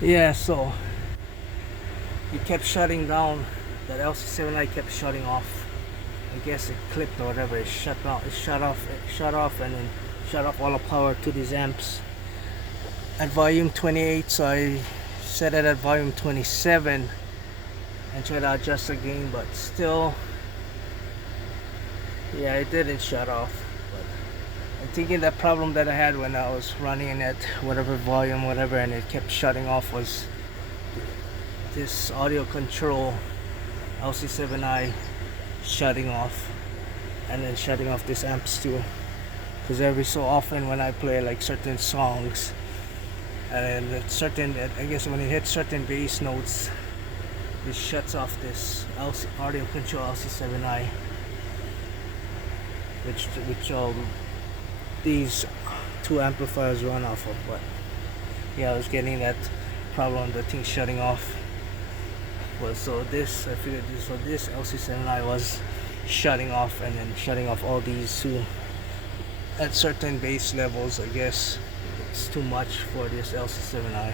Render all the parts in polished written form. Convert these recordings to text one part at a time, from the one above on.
Yeah, so it kept shutting down. That LC7i kept shutting off. I guess it clipped or whatever. It shut off. And then shut off all the power to these amps at volume 28. So I set it at volume 27 and try to adjust the gain, but still, yeah, it didn't shut off. But I'm thinking that problem that I had when I was running at whatever volume, whatever, and it kept shutting off was this audio control LC7i shutting off, and then shutting off this amps too. Because every so often when I play like certain songs, and then certain, I guess when it hits certain bass notes, it shuts off this audio control LC7i, which these two amplifiers run off of. But yeah, I was getting that problem, the thing shutting off. Well, so this, I figured this, so this LC7i was shutting off, and then shutting off all these two at certain bass levels. I guess it's too much for this LC7i.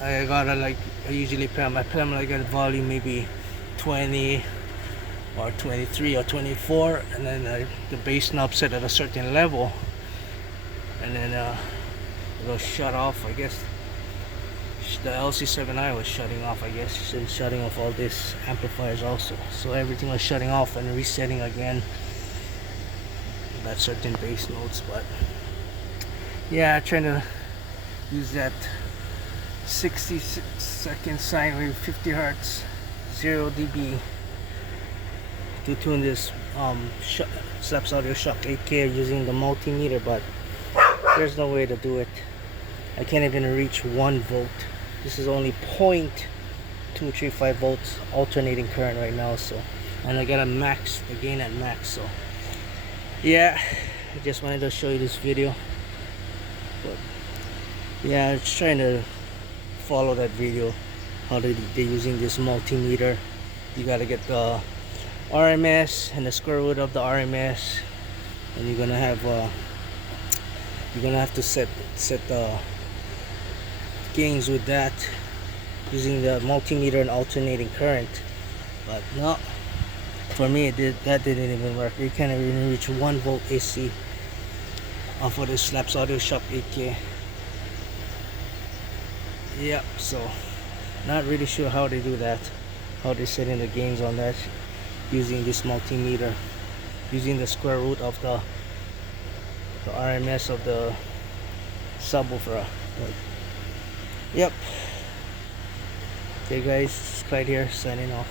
I gotta, like, I usually play them like at volume maybe 20 or 23 or 24, and then the bass knob set at a certain level, and then it'll shut off. I guess the LC7i was shutting off, I guess, and shutting off all these amplifiers also. So everything was shutting off and resetting again at certain bass notes. But yeah, trying to use that 60-second sine wave, 50 hertz, 0 dB to tune this Slaps Audio Shock 8K using the multimeter, but there's no way to do it. I can't even reach 1 volt. This is only 0.235 volts alternating current right now. So, and I got a max, the gain at max. So yeah, I just wanted to show you this video. But yeah, I was trying to follow that video, how they're using this multimeter. You gotta get the RMS and the square root of the RMS, and you're gonna have to set the gains with that using the multimeter and alternating current. But no, for me that didn't even work. You can't even reach 1 volt AC off of this Slaps Audio Shock 8K. Yep, so not really sure how they do that, how they set in the gains on that using this multimeter, using the square root of the RMS of the subwoofer. But yep. Okay guys, it's Clyde here signing off.